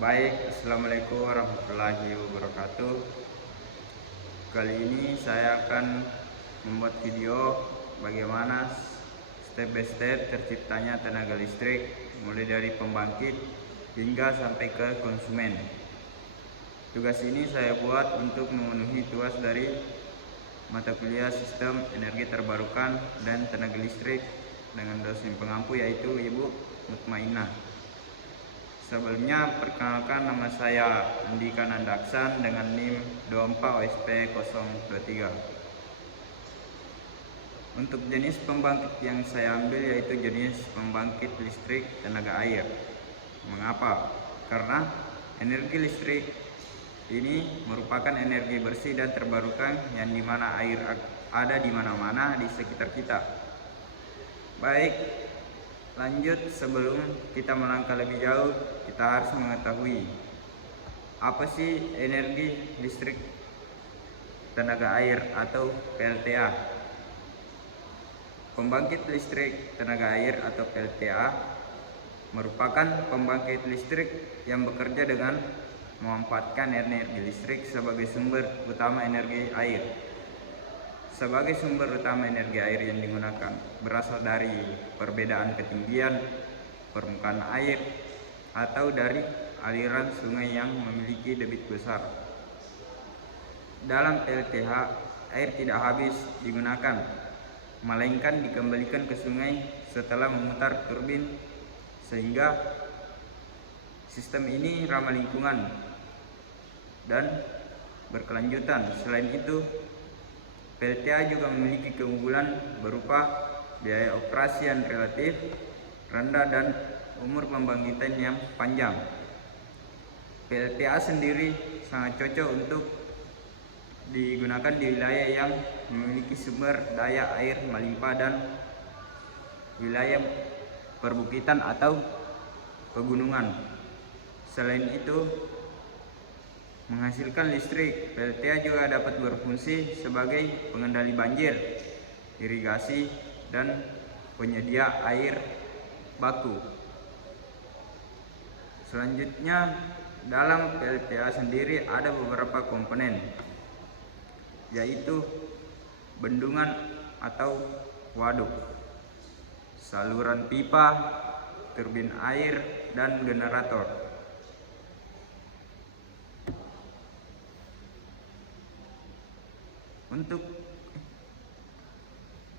Assalamualaikum warahmatullahi wabarakatuh. Kali ini saya akan membuat video bagaimana step by step terciptanya tenaga listrik, mulai dari pembangkit hingga sampai ke konsumen. Tugas ini saya buat untuk memenuhi tugas dari mata kuliah Sistem Energi Terbarukan dan Tenaga Listrik dengan dosen pengampu yaitu Ibu Mutmainah. Sebelumnya, perkenalkan, nama saya Andika Nandaksan dengan NIM 24 OSP 023. Untuk jenis pembangkit yang saya ambil yaitu jenis pembangkit listrik tenaga air. Mengapa? Karena energi listrik ini merupakan energi bersih dan terbarukan yang dimana air ada di mana-mana di sekitar kita. Baik, lanjut, sebelum kita melangkah lebih jauh, kita harus mengetahui apa sih energi listrik tenaga air atau PLTA. Pembangkit listrik tenaga air atau PLTA merupakan pembangkit listrik yang bekerja dengan memanfaatkan energi listrik sebagai sumber utama energi air. Sebagai sumber utama energi air yang digunakan berasal dari perbedaan ketinggian permukaan air atau dari aliran sungai yang memiliki debit besar. Dalam PLTH, air tidak habis digunakan, melainkan dikembalikan ke sungai setelah memutar turbin, sehingga sistem ini ramah lingkungan dan berkelanjutan. Selain itu, PLTA juga memiliki keunggulan berupa biaya operasi yang relatif rendah dan umur pembangkitan yang panjang. PLTA sendiri sangat cocok untuk digunakan di wilayah yang memiliki sumber daya air melimpah dan wilayah perbukitan atau pegunungan. Selain itu, menghasilkan listrik, PLTA juga dapat berfungsi sebagai pengendali banjir, irigasi, dan penyedia air baku. Selanjutnya, dalam PLTA sendiri ada beberapa komponen, yaitu bendungan atau waduk, saluran pipa, turbin air, dan generator.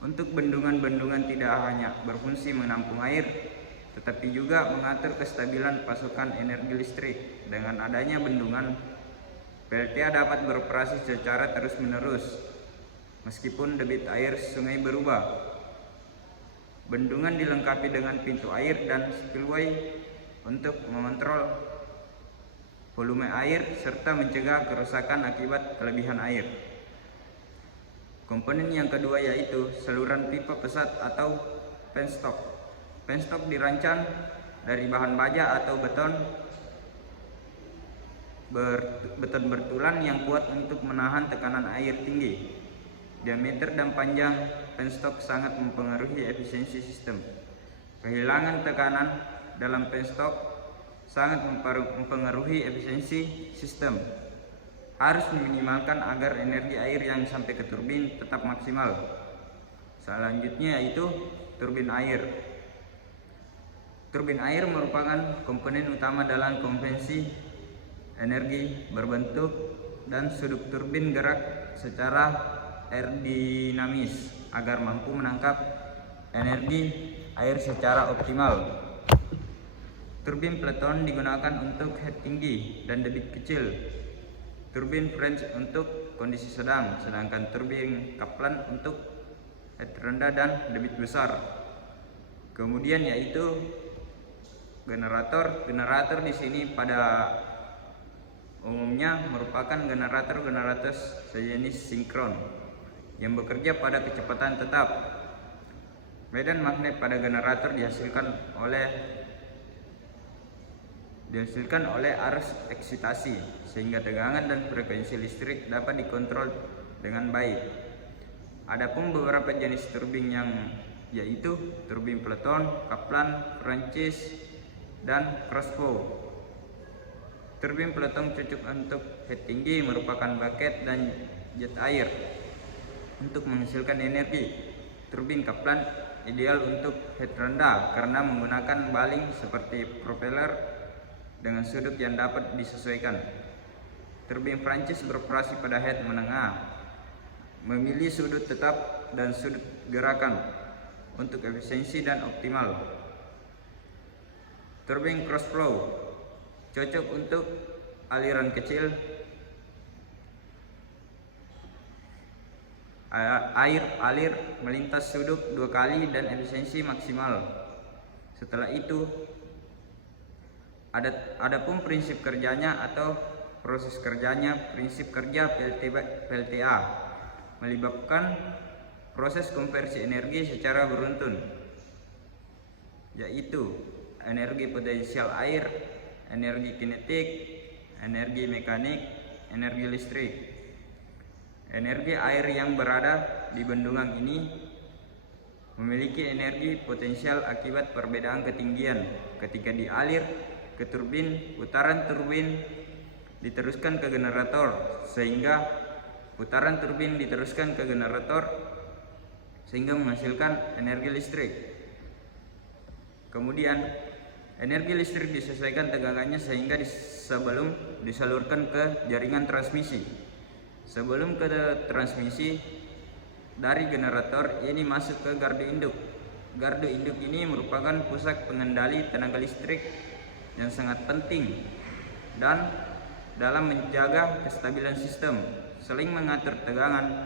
Untuk bendungan-bendungan tidak hanya berfungsi menampung air, tetapi juga mengatur kestabilan pasokan energi listrik. Dengan adanya bendungan, PLTA dapat beroperasi secara terus-menerus, meskipun debit air sungai berubah. Bendungan dilengkapi dengan pintu air dan spillway untuk mengontrol volume air serta mencegah kerusakan akibat kelebihan air. Komponen yang kedua yaitu saluran pipa pesat atau penstock. Penstock dirancang dari bahan baja atau beton bertulang yang kuat untuk menahan tekanan air tinggi. Diameter dan panjang penstock sangat mempengaruhi efisiensi sistem. Kehilangan tekanan dalam penstock sangat mempengaruhi efisiensi sistem. Harus diminimalkan agar energi air yang sampai ke turbin tetap maksimal. Selanjutnya yaitu turbin air. Turbin air merupakan komponen utama dalam konvensi energi berbentuk dan sudut turbin gerak secara aerodinamis agar mampu menangkap energi air secara optimal. Turbin Platon digunakan untuk head tinggi dan debit kecil. Turbin French untuk kondisi sedang, sedangkan turbin Kaplan untuk head rendah dan debit besar. Kemudian yaitu generator. Generator di sini pada umumnya merupakan generator sejenis sinkron yang bekerja pada kecepatan tetap. Medan magnet pada generator dihasilkan oleh arus eksitasi, sehingga tegangan dan frekuensi listrik dapat dikontrol dengan baik. Adapun beberapa jenis turbin yang yaitu turbin Platon, Kaplan, Francis, dan Crossbow. Turbin peloton cocok untuk head tinggi, merupakan bucket dan jet air untuk menghasilkan energi. Turbin Kaplan ideal untuk head rendah karena menggunakan baling seperti propeller dengan sudut yang dapat disesuaikan. Turbin Prancis beroperasi pada head menengah, memilih sudut tetap dan sudut gerakan untuk efisiensi dan optimal. Turbin Cross Flow cocok untuk aliran kecil, air alir melintas sudut 2 kali dan efisiensi maksimal. Setelah itu, adapun prinsip kerjanya atau proses kerjanya, prinsip kerja PLTA melibatkan proses konversi energi secara beruntun, yaitu energi potensial air, energi kinetik, energi mekanik, energi listrik. Energi air yang berada di bendungan ini memiliki energi potensial akibat perbedaan ketinggian. Ketika dialir ke turbin, putaran turbin diteruskan ke generator sehingga putaran turbin diteruskan ke generator sehingga menghasilkan energi listrik. Kemudian energi listrik disesuaikan tegangannya sehingga sebelum disalurkan ke jaringan transmisi. Sebelum ke transmisi dari generator ini masuk ke gardu induk. Gardu induk ini merupakan pusat pengendali tenaga listrik yang sangat penting dan dalam menjaga kestabilan sistem, saling mengatur tegangan.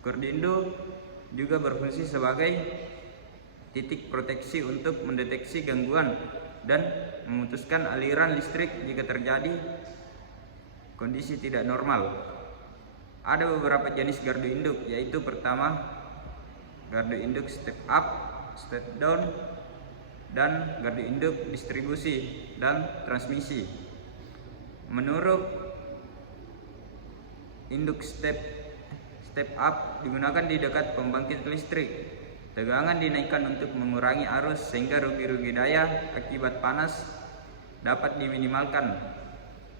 Kordindo juga berfungsi sebagai titik proteksi untuk mendeteksi gangguan dan memutuskan aliran listrik jika terjadi kondisi tidak normal. Ada beberapa jenis gardu induk, yaitu pertama gardu induk step up, step down, dan gardu induk distribusi dan transmisi. Menurut induk step up digunakan di dekat pembangkit listrik. Tegangan dinaikkan untuk mengurangi arus sehingga rugi-rugi daya akibat panas dapat diminimalkan.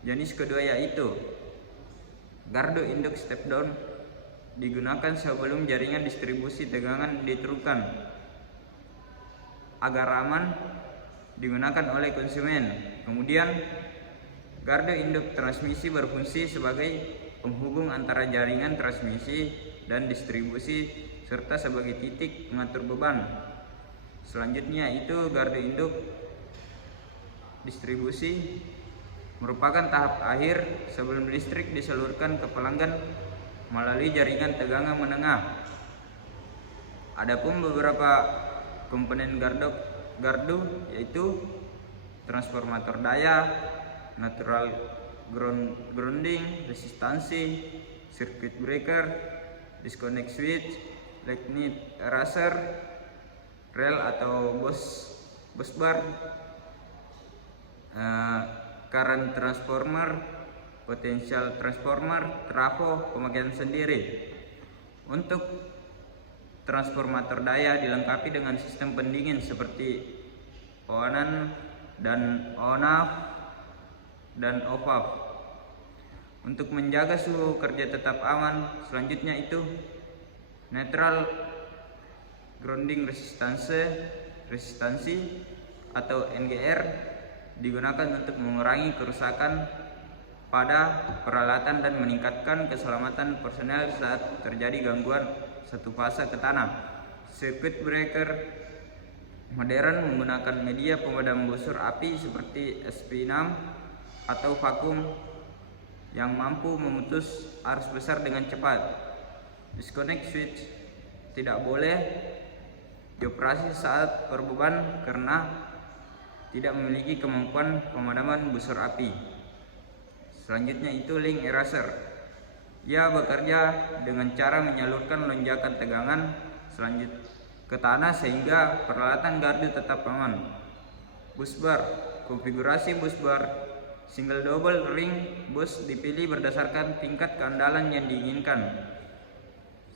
Jenis kedua yaitu gardu induk step down digunakan sebelum jaringan distribusi tegangan diterapkan agar aman digunakan oleh konsumen. Kemudian gardu induk transmisi berfungsi sebagai penghubung antara jaringan transmisi dan distribusi serta sebagai titik pengatur beban. Selanjutnya itu gardu induk distribusi merupakan tahap akhir sebelum listrik disalurkan ke pelanggan melalui jaringan tegangan menengah. Adapun beberapa komponen gardu yaitu transformator daya, natural grounding, resistansi, circuit breaker, disconnect switch, lightning eraser, rel atau busbar, current transformer, potential transformer, trafo, pemakaian sendiri. Untuk transformator daya dilengkapi dengan sistem pendingin seperti on dan on-off dan off-off untuk menjaga suhu kerja tetap aman. Selanjutnya itu neutral grounding resistansi atau NGR digunakan untuk mengurangi kerusakan pada peralatan dan meningkatkan keselamatan personel saat terjadi gangguan satu fase ke tanah. Circuit breaker modern menggunakan media pemadam busur api seperti SP6 atau vakum yang mampu memutus arus besar dengan cepat. Disconnect switch tidak boleh dioperasi saat berbeban karena tidak memiliki kemampuan pemadaman busur api. Selanjutnya itu link eraser. Ia bekerja dengan cara menyalurkan lonjakan tegangan selanjut ke tanah sehingga peralatan gardu tetap aman. Busbar, konfigurasi busbar single double ring bus dipilih berdasarkan tingkat keandalan yang diinginkan.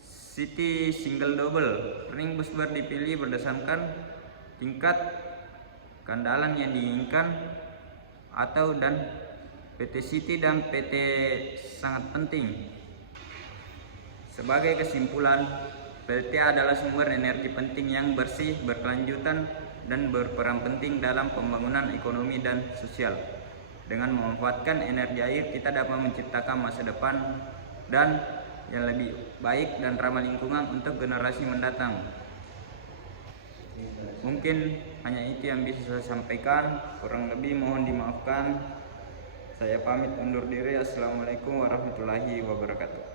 City single double ring busbar dipilih berdasarkan tingkat keandalan yang diinginkan. dan PT City dan PT sangat penting. Sebagai kesimpulan, PLTA adalah sumber energi penting yang bersih, berkelanjutan, dan berperan penting dalam pembangunan ekonomi dan sosial. Dengan memanfaatkan energi air, kita dapat menciptakan masa depan dan yang lebih baik dan ramah lingkungan untuk generasi mendatang. Mungkin hanya itu yang bisa saya sampaikan, kurang lebih mohon dimaafkan. Saya pamit undur diri. Assalamualaikum warahmatullahi wabarakatuh.